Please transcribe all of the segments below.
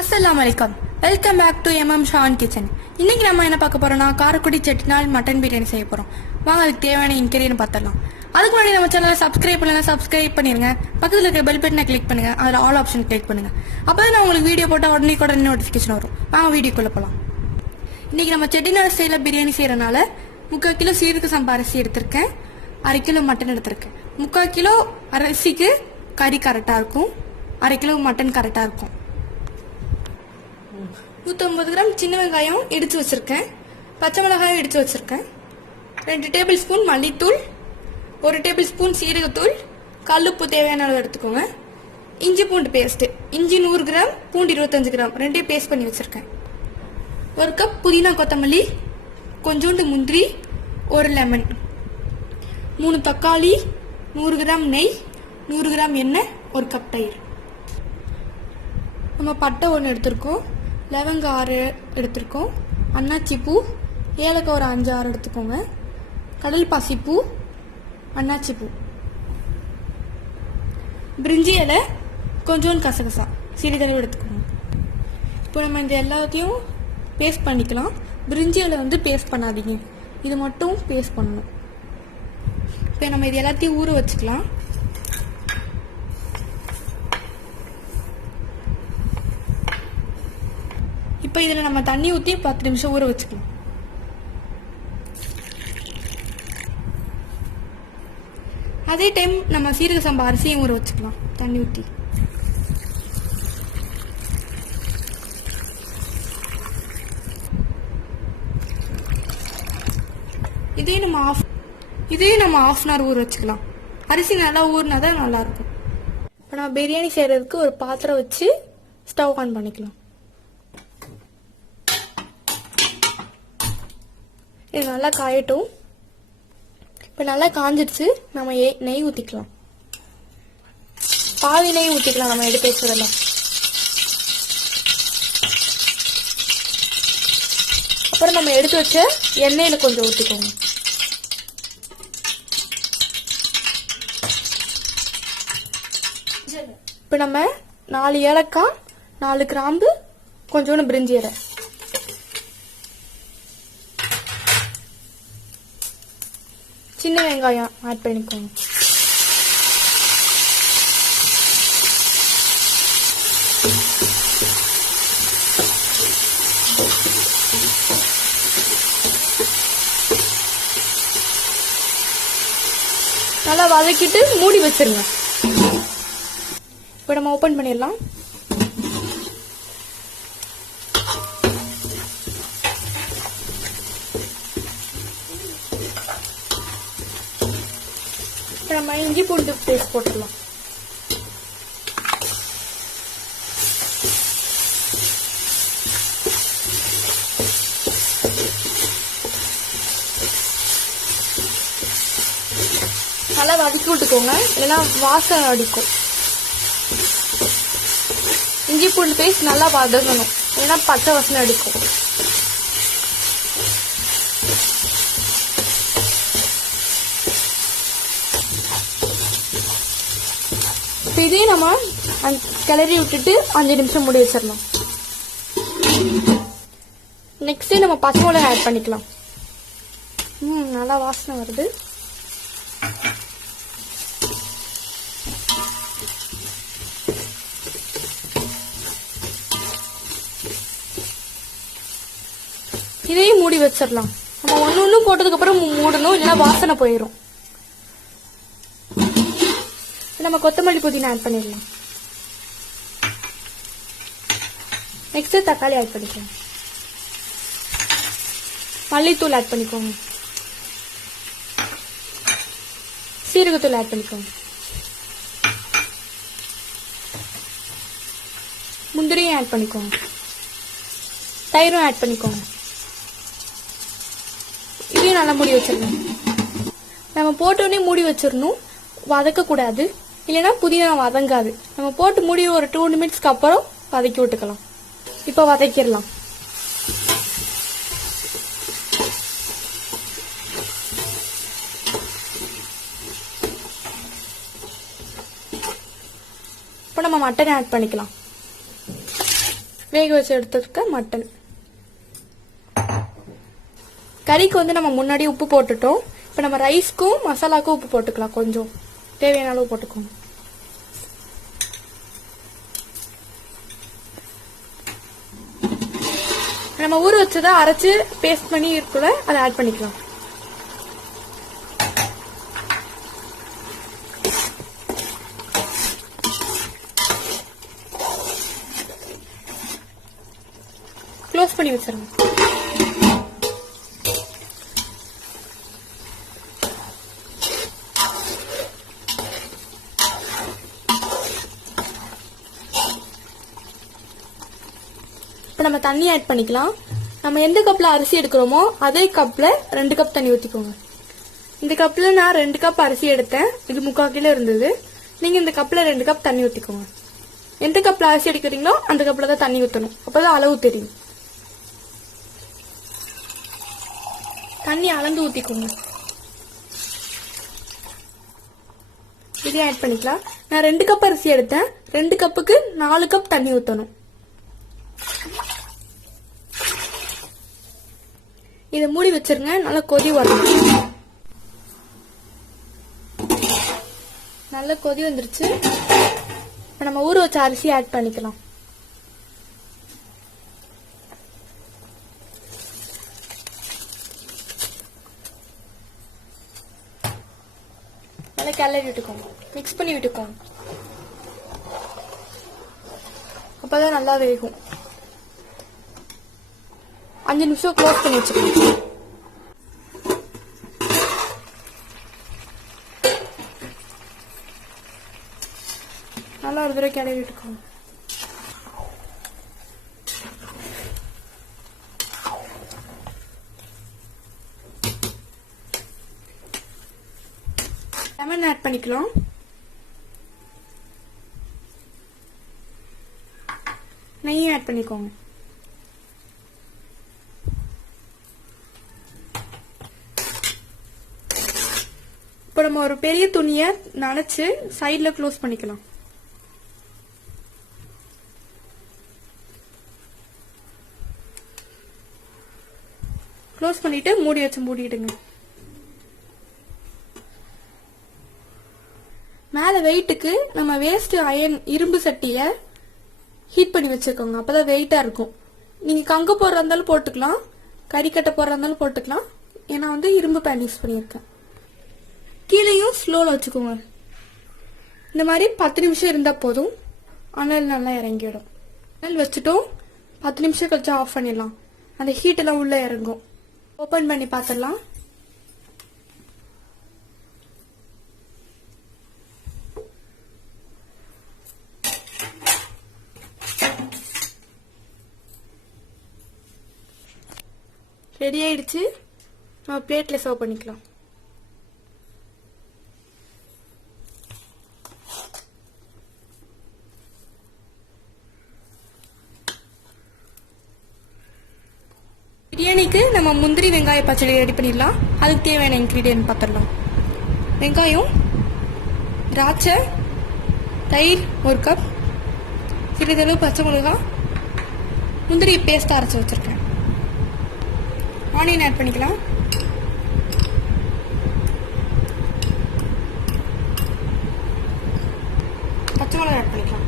Assalamualaikum. Welcome back to Sean Kitchen. இன்னைக்கு நம்ம என்ன பார்க்க போறோம்னா காரக்குடி செட்டிநாடு மட்டன் பிரியாணி செய்ய போறோம். வாங்க அதுக்கு தேவையான இன்கிரிடியன்ட் பார்த்தலாம். அதுக்கு முன்னாடி நம்ம சேனலை சப்ஸ்கிரைப் பண்ணலனா சப்ஸ்கிரைப் பண்ணிருங்க. பக்கத்துல இருக்க பெல் பட்டனை கிளிக் பண்ணுங்க. அதுல ஆல் ஆப்ஷன் கிளிக் பண்ணுங்க. அப்பதான் நான் உங்களுக்கு வீடியோ போட்டா உடனே நோட்டிஃபிகேஷன் வரும். வாங்க வீடியோக்குள்ள போலாம். இன்னைக்கு நம்ம செட்டிநாடு ஸ்டைல்ல பிரியாணி செய்யறனால 3/4 கிலோ சீரக சம்பா அரிசி எடுத்திருக்கேன். 1/2 கிலோ மட்டன் எடுத்திருக்கேன். 3/4 கிலோ அரிசிக்கு கறி கரெக்டா இருக்கும். 1/2 கிலோ மட்டன் கரெக்டா இருக்கும். 150 கிராம் சின்ன வெங்காயம் இடிச்சு வச்சிருக்கேன். பச்சை மிளகாய் இடிச்சு வச்சிருக்கேன். 2 டேபிள் ஸ்பூன் மல்லித்தூள், 1 டேபிள் ஸ்பூன் சீரகத்தூள், கல்லுப்பு தேவையான அளவு எடுத்துக்கோங்க. இஞ்சி பூண்டு பேஸ்ட், இஞ்சி 100 கிராம், பூண்டு 25 கிராம், ரெண்டையும் பேஸ்ட் பண்ணி வச்சிருக்கேன். 1 கப் புதினா கொத்தமல்லி, கொஞ்சோண்டு முந்திரி, 1 லெமன், 3 தக்காளி, 100 கிராம் நெய், 100 கிராம் எண்ணெய், 1 கப் தயிர். நம்ம பட்டை 1 எடுத்திருக்கோம், லவங்க 6 எடுத்திருக்கோம், அன்னாச்சி பூ, ஏலக்காய் ஒரு 5-6 எடுத்துக்கோங்க, கடல் பாசி பூ, அன்னாச்சி பூ, பிரிஞ்சி இலை, கொஞ்சோண்டு கசகசா, சிறிதளவு எடுத்துக்கோங்க. இப்போ நம்ம இந்த எல்லாத்தையும் பேஸ்ட் பண்ணிக்கலாம். பிரிஞ்சி இலை பேஸ்ட் பண்ணாதீங்க, இது மட்டும் பேஸ்ட் பண்ணணும். இப்போ நம்ம இது எல்லாத்தையும் ஊற வச்சுக்கலாம். இப்போ இதில் நம்ம தண்ணி ஊற்றி 10 நிமிஷம் ஊற வச்சுக்கலாம். அதே டைம் நம்ம சீரக சம்பா அரிசியும் ஊற வச்சுக்கலாம் தண்ணி ஊற்றி. இதையும் நம்ம half an hour ஊற வச்சுக்கலாம். அரிசி நல்லா ஊறினா தான் நல்லா இருக்கும். இப்போ நம்ம பிரியாணி செய்யறதுக்கு ஒரு பாத்திரம் வச்சு ஸ்டவ் ஆன் பண்ணிக்கலாம். இது நல்லா காயட்டும். இப்போ நல்லா காஞ்சிடுச்சு. நம்ம நெய் ஊற்றிக்கலாம். பாதி நெய் ஊற்றிக்கலாம் நம்ம எடுத்து வச்சதெல்லாம். அப்புறம் நம்ம எடுத்து வச்ச எண்ணெயில் கொஞ்சம் ஊற்றிக்கோங்க. இப்போ நம்ம 4 ஏலக்காய், 4 கிராம்பு, கொஞ்சோண்டு பிரிஞ்சி இலை, சின்ன வெங்காயம் ஆட் பண்ணிக்கோங்க. நல்லா வதக்கிட்டு மூடி வச்சிருங்க. இப்போ நம்ம ஓபன் பண்ணிடலாம். நம்ம இஞ்சி பூண்டு பேஸ்ட் போட்டுடலாம். நல்லா வதக்கி விட்டுக்கோங்க, இல்லைன்னா வாசனை அடிக்கும். இஞ்சி பூண்டு பேஸ்ட் நல்லா வதங்கணும், இல்லைன்னா பச்சை வாசனை அடிக்கும். இதையும் நம்ம கிளறி விட்டுட்டு 5 நிமிஷம் மூடி வச்சிடலாம். நெக்ஸ்ட் நம்ம பச்சை மிளகாய் ஆட் பண்ணிக்கலாம். நல்லா வாசனை வருது. இதையும் மூடி வச்சிடலாம். நம்ம ஒன்னு போட்டதுக்கு அப்புறம் மூடணும், இல்லைன்னா வாசனை போயிடும். நம்ம கொத்தமல்லி புதினா ஆட் பண்ணிடலாம். நெக்ஸ்ட் தக்காளி ஆட் பண்ணிக்கலாம். மல்லித்தூள் ஆட் பண்ணிக்கோங்க. சீரகத்தூள் ஆட் பண்ணிக்கோங்க. முந்திரியும் ஆட் பண்ணிக்கோங்க. தயிரும் ஆட் பண்ணிக்கோங்க. இதையும் நல்லா மூடி வச்சிடணும். நம்ம போட்டோடனே மூடி வச்சிடணும், வதக்க கூடாது, இல்லைன்னா புதினா வதங்காது. நம்ம போட்டு மூடி ஒரு 2 நிமிட்ஸ்க்கு அப்புறம் வதக்கி விட்டுக்கலாம். இப்போ வதக்கிடலாம். இப்போ நம்ம மட்டன் ஆட் பண்ணிக்கலாம். வேக வச்சு எடுத்துருக்க மட்டன். கறிக்கு வந்து நம்ம முன்னாடி உப்பு போட்டுட்டோம். இப்போ நம்ம ரைஸ்க்கும் மசாலாக்கும் உப்பு போட்டுக்கலாம். கொஞ்சம் தேவையான அளவு போட்டுக்கோங்க. நம்ம ஊற வச்சதை அரைச்சு பேஸ்ட் பண்ணி இருக்குள்ள அதை ஆட் பண்ணிக்கலாம். க்ளோஸ் பண்ணி வச்சிருங்க. இப்போ நம்ம தண்ணி ஆட் பண்ணிக்கலாம். நம்ம எந்த கப்ல அரிசி எடுக்கிறோமோ அதே கப்ல 2 கப் தண்ணி ஊற்றிக்கோங்க. இந்த கப்ல நான் 2 கப் அரிசி எடுத்தேன். இது 3/4 கிலோ இருந்தது. நீங்க இந்த கப்ல 2 கப் தண்ணி ஊற்றிக்கோங்க. எந்த கப்ல அரிசி எடுக்கிறீங்களோ அந்த கப்ல தான் தண்ணி ஊற்றணும். அப்பதான் அளவு தெரியும். தண்ணி அளந்து ஊற்றிக்கோங்க. இதே ஆட் பண்ணிக்கலாம். நான் 2 கப் அரிசி எடுத்தேன். 2 கப்புக்கு 4 கப் தண்ணி ஊற்றணும். இதை மூடி வச்சிருங்க. நல்லா கொதி வரணும். நல்லா கொதி வந்துருச்சு. இப்போ நம்ம ஊற வச்ச அரிசி ஆட் பண்ணிக்கலாம். நல்லா கிளறி விட்டுக்கோங்க. மிக்ஸ் பண்ணி விட்டுக்கோங்க. அப்பதான் நல்லா வேகும். 5 நிமிஷம் க்ளோஸ் பண்ணி வச்சுக்கோங்க. நல்லா ஒரு தடவை கிளறி விட்டுக்கோங்க. லெமன் ஆட் பண்ணிக்கலாம். நெய் ஆட் பண்ணிக்கோங்க. இப்போ நம்ம ஒரு பெரிய துணியை நனைச்சு சைட்ல க்ளோஸ் பண்ணிக்கலாம். க்ளோஸ் பண்ணிட்டு மூடி வச்சு மூடிடுங்க. மேல வெயிட்டுக்கு நம்ம வேஸ்ட் அயன் இரும்பு சட்டியில ஹீட் பண்ணி வச்சுக்கோங்க. அப்பதான் வெயிட்டா இருக்கும். நீங்க கங்க போடுறதா இருந்தாலும் போட்டுக்கலாம், கறிக்கட்டை போடுறதா இருந்தாலும் போட்டுக்கலாம். ஏன்னா வந்து இரும்பு பேன் யூஸ் பண்ணியிருக்கேன். கீழையும் ஸ்லோல வச்சுக்கோங்க. இந்த மாதிரி 10 நிமிஷம் இருந்தா போதும். அனல் நல்லா இறங்கிடும். அனல் வச்சுட்டோம். 10 நிமிஷம் கழிச்சு ஆஃப் பண்ணிடலாம். அந்த ஹீட் எல்லாம் உள்ள இறங்கும். ஓபன் பண்ணி பார்த்துடலாம். ரெடி ஆயிடுச்சு. நம்ம பிளேட்ல சர்வ் பண்ணிக்கலாம். பிரியாணிக்கு நம்ம முந்திரி வெங்காய பச்சடி ரெடி பண்ணிடலாம். அதுக்கு தேவையான இன்கிரீடியன்ட் பார்த்துடலாம். வெங்காயம், திராட்சை, தயிர் 1 கப், சிறிதளவு பச்சை மிளகாய், முந்திரி பேஸ்ட் அரைச்சி வச்சிருக்கேன். ஆனியன் ஆட் பண்ணிக்கலாம். பச்சை மிளகாய் ஆட் பண்ணிக்கலாம்.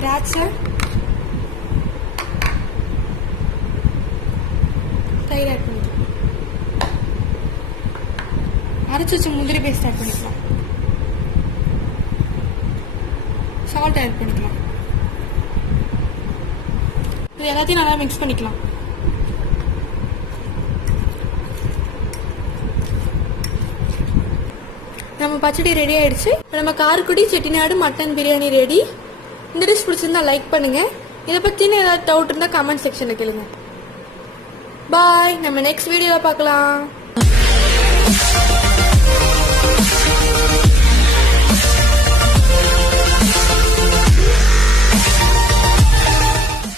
திராட்சை, தயிர் ஆட் பண்ணிக்கலாம். அரைச்சு வச்ச முந்திரி பேஸ்ட் ஆட் பண்ணிக்கலாம். சால்ட் ஆட் பண்ணிக்கலாம். இது எல்லாத்தையும் நல்லா மிக்ஸ் பண்ணிக்கலாம். நம்ம பச்சடி ரெடி ஆயிடுச்சு. நம்ம காரைக்குடி செட்டிநாடு மட்டன் பிரியாணி ரெடி. இந்த டிஷ் பிடிச்சிருந்தா லைக் பண்ணுங்க. இதை பத்தின ஏதாவது டவுட் இருந்தா கமெண்ட் செக்ஷன்ல கேளுங்க. பாய். நம்ம நெக்ஸ்ட் வீடியோல பார்க்கலாம்.